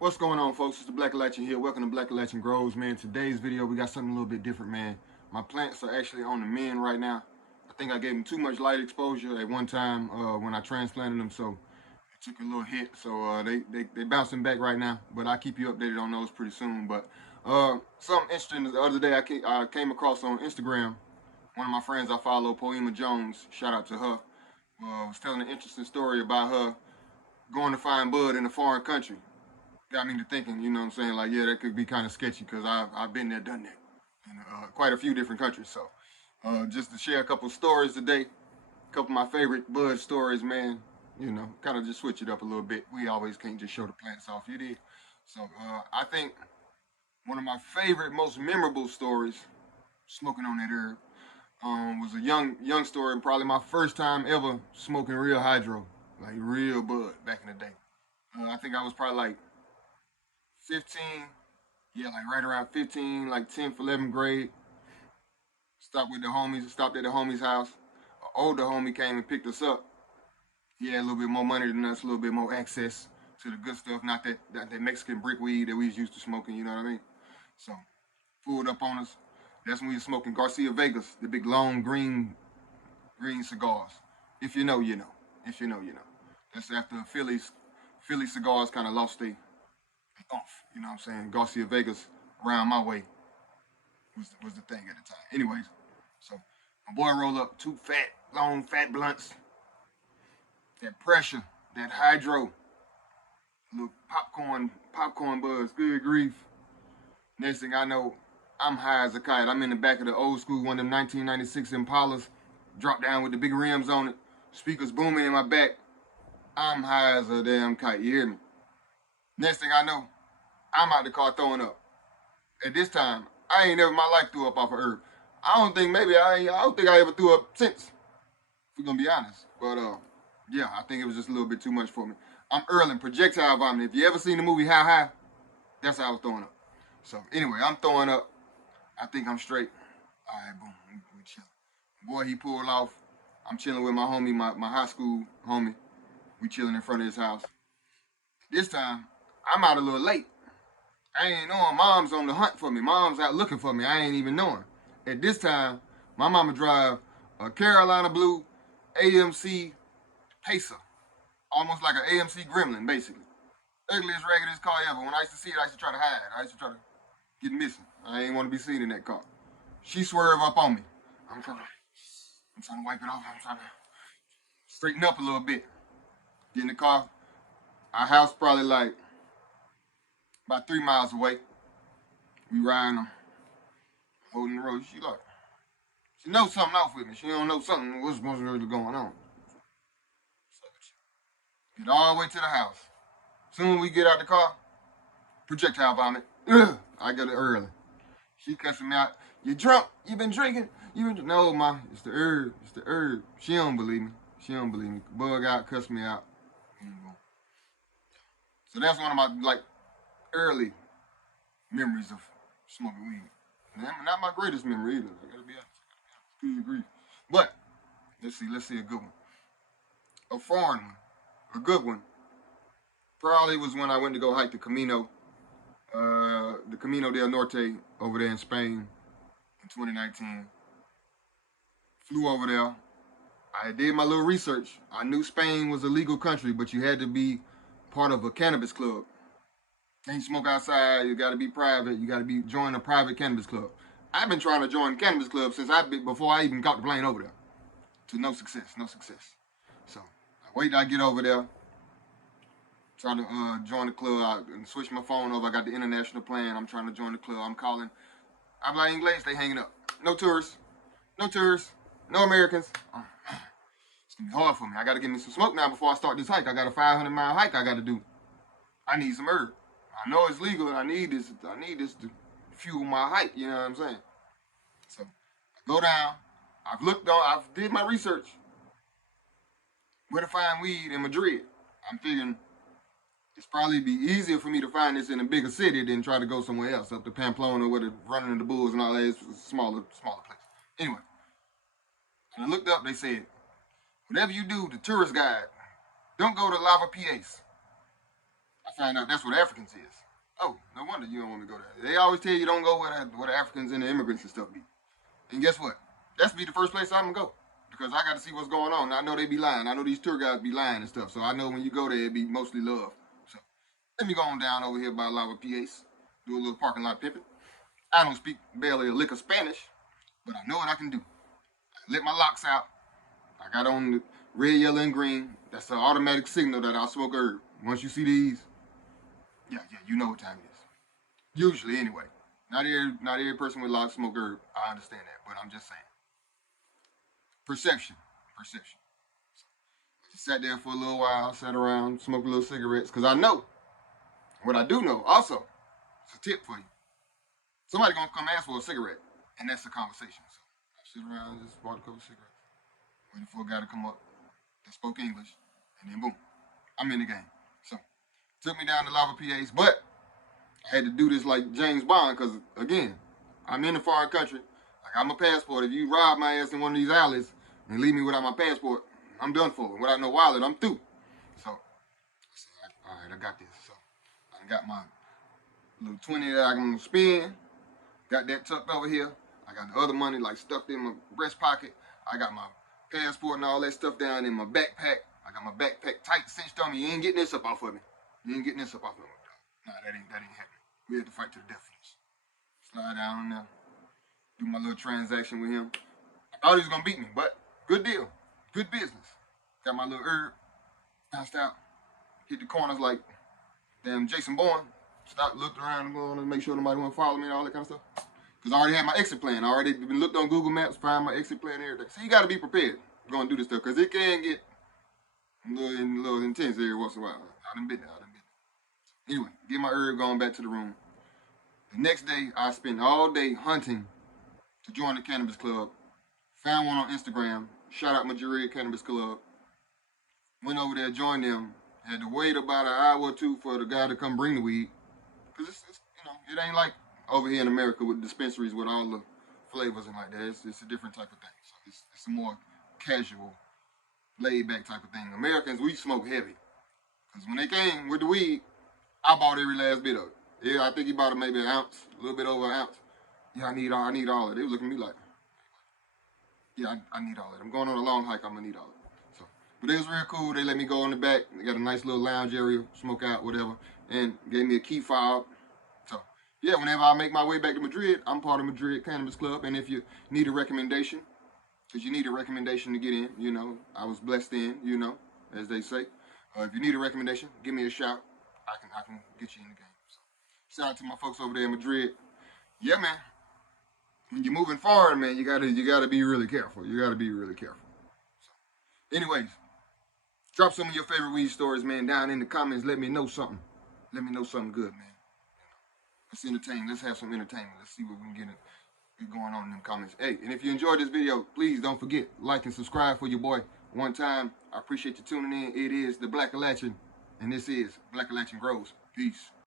What's going on, folks? It's the Black Election here. Welcome to Black Election Grows, man. Today's video, we got something a little bit different, man. My plants are actually on the mend right now. I think I gave them too much light exposure at one time when I transplanted them, so it took a little hit. So they bouncing back right now, but I'll keep you updated on those pretty soon. But something interesting the other day I came across on Instagram. One of my friends I follow, Poema Jones, shout out to her, was telling an interesting story about her going to find bud in a foreign country. Got me to thinking, you know what I'm saying? Like, yeah, that could be kind of sketchy because I've been there, done that in quite a few different countries. So, just to share a couple stories today, a couple of my favorite bud stories, man. You know, kind of just switch it up a little bit. We always can't just show the plants off, you did. So, I think one of my favorite, most memorable stories, smoking on that herb, was a young story, and probably my first time ever smoking real hydro, like real bud back in the day. I think I was probably like 15, yeah, like right around 15, like 10th, 11th grade. Stopped at the homie's house. An older homie came and picked us up. He had a little bit more money than us, a little bit more access to the good stuff, not that Mexican brick weed that we was used to smoking, you know what I mean? So, pulled up on us. That's when we was smoking Garcia Vegas, the big long green cigars. If you know, you know. If you know, you know. That's after Philly cigars kind of lost their off. You know what I'm saying? Garcia Vegas around my way was the thing at the time. Anyways, so my boy rolled up two long fat blunts. That pressure, that hydro, little popcorn buzz, good grief. Next thing I know, I'm high as a kite. I'm in the back of the old school, one of them 1996 Impalas, dropped down with the big rims on it, speakers booming in my back. I'm high as a damn kite, you hear me? Next thing I know, I'm out the car throwing up. At this time, I ain't never in my life threw up off a herb. I don't think I ever threw up since, if we're gonna be honest. But yeah, I think it was just a little bit too much for me. I'm early projectile vomiting. If you ever seen the movie How High, that's how I was throwing up. So anyway, I'm throwing up. I think I'm straight. All right, boom, we chilling. Boy, he pulled off. I'm chilling with my homie, my high school homie. We chilling in front of his house. This time, I'm out a little late. I ain't knowing mom's on the hunt for me. Mom's out looking for me. I ain't even knowing. At this time, my mama drive a Carolina Blue AMC Pacer. Almost like an AMC Gremlin, basically. Ugliest, raggedest car ever. When I used to see it, I used to try to hide. I used to try to get missing. I ain't want to be seen in that car. She swerved up on me. I'm trying to wipe it off. I'm trying to straighten up a little bit. Get in the car. Our house probably like about 3 miles away. We riding them, holding the road. She knows something off with me. She don't know something what's really going on. So, get all the way to the house. Soon as we get out the car, projectile vomit. Ugh, I got it early. She cussing me out. You drunk? You been drinking? No, ma. It's the herb. It's the herb. She don't believe me. Bug out, cuss me out. So that's one of my early memories of smoking weed. Not my greatest memory either. I gotta be honest. Good grief. But let's see a good one. A foreign one. A good one. Probably was when I went to go hike the Camino del Norte over there in Spain in 2019. Flew over there. I did my little research. I knew Spain was a legal country, but you had to be part of a cannabis club. Can't smoke outside. You got to be private. You got to join a private cannabis club. I've been trying to join cannabis club before I even got the plane over there. To no success. So I get over there. Trying to join the club. I switch my phone over. I got the international plan. I'm trying to join the club. I'm calling. I'm like English. They hanging up. No tourists. No Americans. It's gonna be hard for me. I got to get me some smoke now before I start this hike. I got a 500-mile hike I got to do. I need some herb. I know it's legal and I need this to fuel my hike, you know what I'm saying? So I go down, I've did my research. Where to find weed in Madrid. I'm figuring it's probably be easier for me to find this in a bigger city than try to go somewhere else, up to Pamplona where the running of the bulls and all that. It's a smaller place. Anyway, when I looked up, they said, whatever you do, the tourist guide, don't go to Lava Pies. I found out that's what Africans is. Oh, no wonder you don't want me to go there. They always tell you don't go where the Africans and the immigrants and stuff be. And guess what? That's be the first place I'm gonna go because I got to see what's going on. I know they be lying. I know these tour guides be lying and stuff. So I know when you go there, it be mostly love. So let me go on down over here by Lava PAs, do a little parking lot pimping. I don't speak barely a lick of Spanish, but I know what I can do. I let my locks out. I got on the red, yellow, and green. That's the automatic signal that I'll smoke herb. Once you see these, yeah, you know what time it is. Usually, anyway. Not every person with locks smoke herb. I understand that, but I'm just saying. Perception, perception. Just sat there for a little while, sat around, smoked a little cigarettes, because I know what I do know. Also, it's a tip for you. Somebody gonna come ask for a cigarette, and that's the conversation. So I sit around, just bought a couple of cigarettes, waiting for a guy to come up that spoke English, and then boom, I'm in the game. So took me down to Lava PAs, but I had to do this like James Bond, because again, I'm in a foreign country. I got my passport. If you rob my ass in one of these alleys and leave me without my passport, I'm done for. Without no wallet, I'm through. So I said, all right, I got this. So I got my little 20 that I can spend. Got that tucked over here. I got the other money like stuffed in my breast pocket. I got my passport and all that stuff down in my backpack. I got my backpack tight cinched on me. You ain't getting this up off of me. You ain't getting this up off of me. Nah, that ain't happening. We had to fight to the death for this. Slide down there, do my little transaction with him. I thought he was gonna beat me, but good deal, good business. Got my little herb, passed out, hit the corners like damn Jason Bourne. Stopped, looked around and going to make sure nobody want to follow me and all that kind of stuff. Because I already had my exit plan. I already been looked on Google Maps, find my exit plan and everything. So you got to be prepared going to do this stuff because it can get a little intense every once in a while. I done been there. Anyway, get my herb going back to the room. The next day, I spent all day hunting to join the cannabis club. Found one on Instagram. Shout out Madrid Cannabis Club. Went over there, joined them. Had to wait about an hour or two for the guy to come bring the weed. Because it's it ain't like over here in America with dispensaries with all the flavors and like that. It's a different type of thing. So it's a more casual, laid back type of thing. Americans, we smoke heavy. Because when they came with the weed, I bought every last bit of it. Yeah, I think he bought it maybe an ounce, a little bit over an ounce. Yeah, I need all of it. They were looking at me like, yeah, I need all of it. I'm going on a long hike, I'm gonna need all of it. So, but it was real cool. They let me go in the back. They got a nice little lounge area, smoke out, whatever, and gave me a key fob. So, yeah, whenever I make my way back to Madrid, I'm part of Madrid Cannabis Club. And if you need a recommendation, because you need a recommendation to get in, I was blessed in, as they say. If you need a recommendation, give me a shout. I can get you in the game. So, shout out to my folks over there in Madrid. Yeah, man. When you're moving forward, man, you gotta be really careful. You gotta be really careful. So, anyways, drop some of your favorite weed stories, man, down in the comments. Let me know something. Let me know something good, man. Let's entertain. Let's have some entertainment. Let's see what we can get going on in them comments. Hey, and if you enjoyed this video, please don't forget, like and subscribe for your boy. One time, I appreciate you tuning in. It is the Black Alatchin, and this is Black Alatchin Grows. Peace.